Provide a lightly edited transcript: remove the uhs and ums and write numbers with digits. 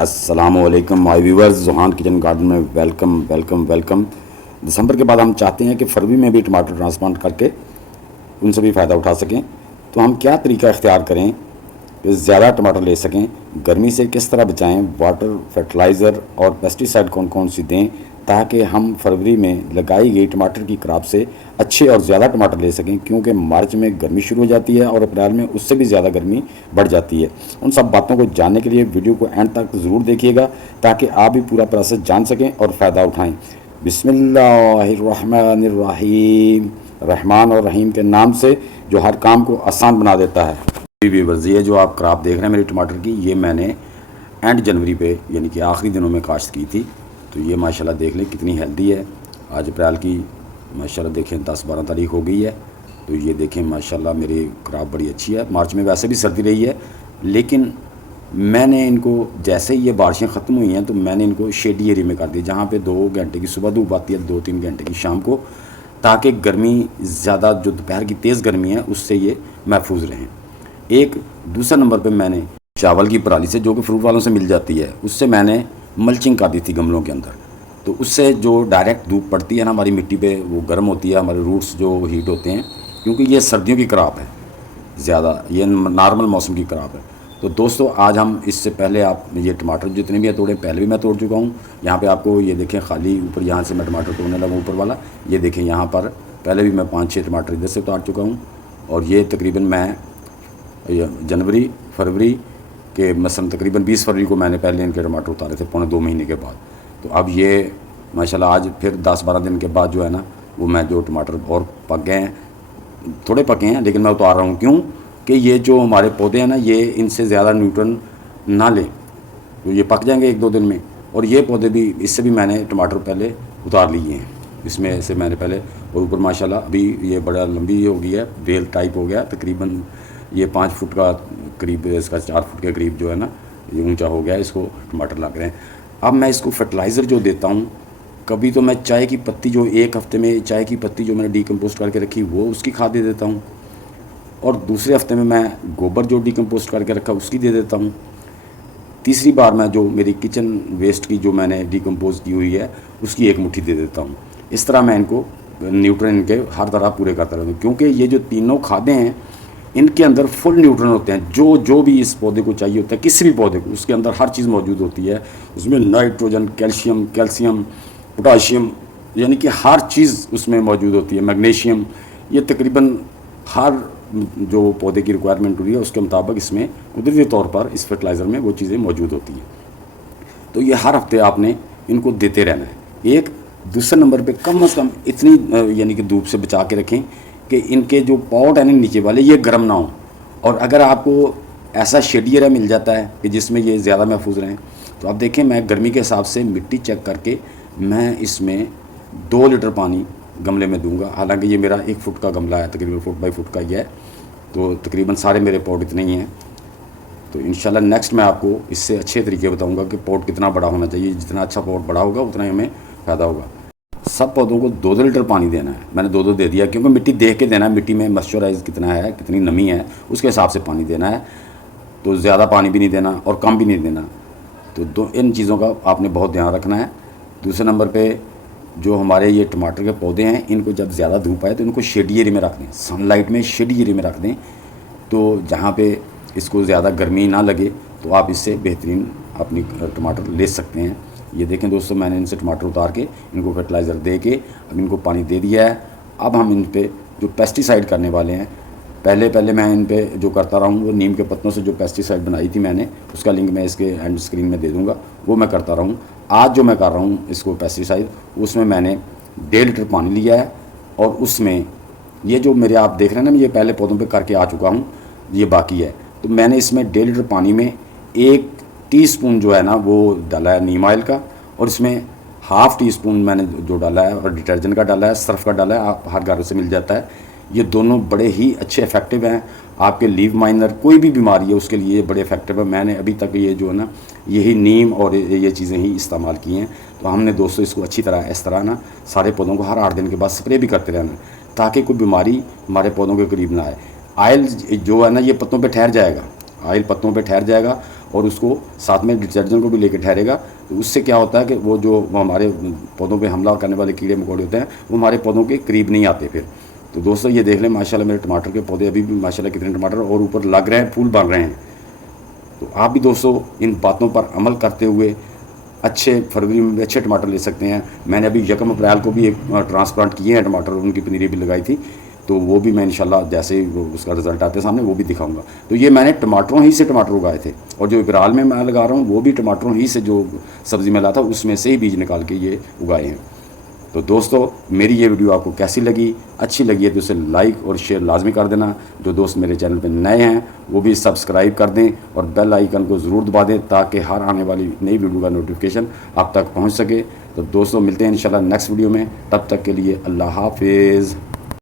अस्सलामुअलैकुम my viewers, ज़ुहान kitchen garden में welcome welcome welcome. दिसंबर के बाद हम चाहते हैं कि फरवरी में भी टमाटर ट्रांसप्लांट करके उनसे भी फ़ायदा उठा सकें। तो हम क्या तरीका इख्तियार करें कि ज़्यादा टमाटर ले सकें, गर्मी से किस तरह बचाएं, वाटर, फर्टिलाइज़र और पेस्टिसाइड कौन कौन सी दें ताकि हम फरवरी में लगाई गई टमाटर की क्रॉप से अच्छे और ज़्यादा टमाटर ले सकें, क्योंकि मार्च में गर्मी शुरू हो जाती है और अप्रैल में उससे भी ज़्यादा गर्मी बढ़ जाती है। उन सब बातों को जानने के लिए वीडियो को एंड तक ज़रूर देखिएगा ताकि आप भी पूरा प्रोसेस जान सकें और फ़ायदा उठाएँ। बिस्मिल्लाहिर्रहमानिर्रहीम, रहमान और रहीम के नाम से जो हर काम को आसान बना देता है। व्यूअर्स, ये जो आप क्रॉप देख रहे हैं मेरी टमाटर की, ये मैंने एंड जनवरी पे यानी कि आखिरी दिनों में काश्त की थी। तो ये माशाल्लाह देख लें कितनी हेल्दी है। आज अप्रैल की माशाल्लाह देखें 10-12 तारीख हो गई है। तो ये देखें माशाल्लाह मेरी क्रॉप बड़ी अच्छी है। मार्च में वैसे भी सर्दी रही है, लेकिन मैंने इनको जैसे ही ये बारिशें ख़त्म हुई हैं तो मैंने इनको शेडी एरिया में कर दिया, जहाँ पे 2 घंटे की सुबह धूप आती है, 2-3 घंटे की शाम को, ताकि गर्मी ज़्यादा जो दोपहर की तेज़ गर्मी है उससे ये महफूज रहें। एक दूसरा नंबर पे मैंने चावल की पराली से, जो कि फ्रूट वालों से मिल जाती है, उससे मैंने मल्चिंग कर दी थी गमलों के अंदर। तो उससे जो डायरेक्ट धूप पड़ती है ना हमारी मिट्टी पे, वो गर्म होती है, हमारे रूट्स जो हीट होते हैं, क्योंकि ये सर्दियों की क्रॉप है, ज़्यादा ये नॉर्मल मौसम की क्रॉप है। तो दोस्तों आज हम इससे पहले आप ये टमाटर जितने भी तोड़े, पहले भी मैं तोड़ चुका हूँ। यहाँ पे आपको ये देखें खाली ऊपर, यहाँ से मैं टमाटर तोड़ने लगा ऊपर वाला, ये देखें यहाँ पर पहले भी मैं 5-6 टमाटर इधर से उतार चुका हूँ। और ये तकरीबन मैं जनवरी फरवरी के मसलन तकरीबन 20 फरवरी को मैंने पहले इनके टमाटर उतारे थे, पौने 2 महीने के बाद। तो अब ये माशाल्लाह आज फिर 10-12 दिन के बाद जो है ना, वो मैं जो टमाटर और पक गए हैं, थोड़े पके हैं, लेकिन मैं उतार रहा हूँ। क्यों कि ये जो हमारे पौधे हैं ना, ये इनसे ज़्यादा न्यूट्रन ना लें, तो ये पक जाएंगे 1-2 दिन में। और ये पौधे भी, इससे भी मैंने टमाटर पहले उतार लिए हैं, इसमें से मैंने पहले। और ऊपर माशाल्लाह अभी ये बड़ा लंबी हो गई है, बेल टाइप हो गया, तकरीबन ये 5 फुट का करीब, इसका 4 फुट के करीब जो है ना ये ऊंचा हो गया, इसको टमाटर लग रहे हैं। अब मैं इसको फर्टिलाइज़र जो देता हूँ, कभी तो मैं चाय की पत्ती, जो 1 हफ़्ते में चाय की पत्ती जो मैंने डीकम्पोस्ट करके रखी, वो उसकी खाद दे देता हूँ। और दूसरे हफ्ते में मैं गोबर जो डीकम्पोस्ट करके रखा उसकी दे देता हूँ। तीसरी बार मैं जो मेरी किचन वेस्ट की जो मैंने डीकम्पोज की हुई है उसकी 1 मुट्ठी दे देता हूँ। इस तरह मैं इनको न्यूट्रन इनके हर तरह पूरे करता रहता हूँ, क्योंकि ये जो तीनों खादें हैं इनके अंदर फुल न्यूट्रन होते हैं। जो भी इस पौधे को चाहिए होता है, किसी भी पौधे को, उसके अंदर हर चीज़ मौजूद होती है। उसमें नाइट्रोजन, कैल्शियम, पोटाशियम, यानी कि हर चीज़ उसमें मौजूद होती है, मैग्नीशियम। ये तकरीबन हर जो पौधे की रिक्वायरमेंट हो रही है उसके मुताबिक इसमें कुदरती तौर पर इस फर्टिलाइज़र में वो चीज़ें मौजूद होती हैं। तो ये हर हफ्ते आपने इनको देते रहना है। एक दूसरे नंबर पे कम से कम इतनी यानी कि धूप से बचा के रखें कि इनके जो पॉट है ना नीचे वाले, ये गर्म ना हो। और अगर आपको ऐसा शेडी एरिया मिल जाता है कि जिसमें ये ज़्यादा महफूज रहें, तो आप देखें मैं गर्मी के हिसाब से मिट्टी चेक करके मैं इसमें 2 लीटर पानी गमले में दूंगा। हालांकि ये मेरा 1 फुट का गमला है, तकरीबन फुट बाई फुट का ही है, तो तकरीबन सारे मेरे पॉट इतने ही हैं। तो इंशाल्लाह नेक्स्ट मैं आपको इससे अच्छे तरीके बताऊंगा कि पॉट कितना बड़ा होना चाहिए। जितना अच्छा पॉट बड़ा होगा उतना ही हमें फ़ायदा होगा। सब पौधों को 2-2 लीटर पानी देना है। मैंने 2-2 दे दिया, क्योंकि मिट्टी देख के देना है, मिट्टी में मॉइस्चराइज कितना है, कितनी नमी है, उसके हिसाब से पानी देना है। तो ज़्यादा पानी भी नहीं देना और कम भी नहीं देना। तो इन चीज़ों का आपने बहुत ध्यान रखना है। दूसरे नंबर पे जो हमारे ये टमाटर के पौधे हैं, इनको जब ज़्यादा धूप आए तो इनको शेडी एरिया में रख दें, सनलाइट में शेडी एरिया में रख दें। तो जहाँ पे इसको ज़्यादा गर्मी ना लगे, तो आप इससे बेहतरीन अपनी टमाटर ले सकते हैं। ये देखें दोस्तों, मैंने इनसे टमाटर उतार के इनको फर्टिलाइज़र दे के अब इनको पानी दे दिया है। अब हम इन पे जो पेस्टिसाइड करने वाले हैं, पहले मैं इन पे जो करता रहा हूँ, वो नीम के पत्तों से जो पेस्टिसाइड बनाई थी मैंने, उसका लिंक मैं इसके एंड स्क्रीन में दे दूँगा, वो मैं करता रहा हूँ। आज जो मैं कर रहा हूँ इसको पेस्टिसाइड, उसमें मैंने 1.5 लीटर पानी लिया है। और उसमें ये जो मेरे आप देख रहे हैं ना, मैं ये पहले पौधों पे करके आ चुका हूँ, ये बाकी है। तो मैंने इसमें 1.5 लीटर पानी में 1 टीस्पून जो है ना वो डाला है नीम ऑयल का, और इसमें ½ टीस्पून मैंने जो डाला है और डिटर्जेंट का डाला है, सर्फ का डाला है, आप हर घर से मिल जाता है। ये दोनों बड़े ही अच्छे इफेक्टिव हैं। आपके लीव माइनर कोई भी बीमारी है उसके लिए बड़े इफेक्टिव है। मैंने अभी तक ये जो है ना, यही नीम और ये चीज़ें ही इस्तेमाल की हैं। तो हमने दोस्तों इसको अच्छी तरह इस तरह ना सारे पौधों को हर 8 दिन के बाद स्प्रे भी करते रहना, ताकि कोई बीमारी हमारे पौधों के करीब ना आए। ऑयल जो है ना, ये पत्तों पे ठहर जाएगा, ऑयल पत्तों पे ठहर जाएगा और उसको साथ में डिटर्जेंट को भी लेके ठहरेगा। तो उससे क्या होता है कि वो हमारे पौधों पे हमला करने वाले कीड़े मकोड़े होते हैं वो हमारे पौधों के करीब नहीं आते फिर। तो दोस्तों ये देख लें माशाल्लाह मेरे टमाटर के पौधे अभी भी माशाल्लाह कितने टमाटर और ऊपर लग रहे हैं, फूल बन रहे हैं। तो आप भी दोस्तों इन बातों पर अमल करते हुए अच्छे फरवरी में भी अच्छे टमाटर ले सकते हैं। मैंने अभी 1 अप्रैल को भी एक ट्रांसप्लांट किए हैं टमाटर, उनकी पनीरी भी लगाई थी, तो वो भी मैं इंशाल्लाह जैसे ही उसका रिज़ल्ट आते सामने वो भी दिखाऊंगा। तो ये मैंने टमाटरों ही से टमाटर उगाए थे, और जो इकराल में मैं लगा रहा हूँ वो भी टमाटरों ही से, जो सब्ज़ी में लाता उसमें से ही बीज निकाल के ये उगाए हैं। तो दोस्तों मेरी ये वीडियो आपको कैसी लगी, अच्छी लगी है तो इसे लाइक और शेयर लाजमी कर देना। जो दोस्त मेरे चैनल पर नए हैं वो भी सब्सक्राइब कर दें और बेल आइकन को ज़रूर दबा दें ताकि हर आने वाली नई वीडियो का नोटिफिकेशन आप तक पहुंच सके। तो दोस्तों मिलते हैं इंशाल्लाह नेक्स्ट वीडियो में, तब तक के लिए अल्लाह हाफिज़।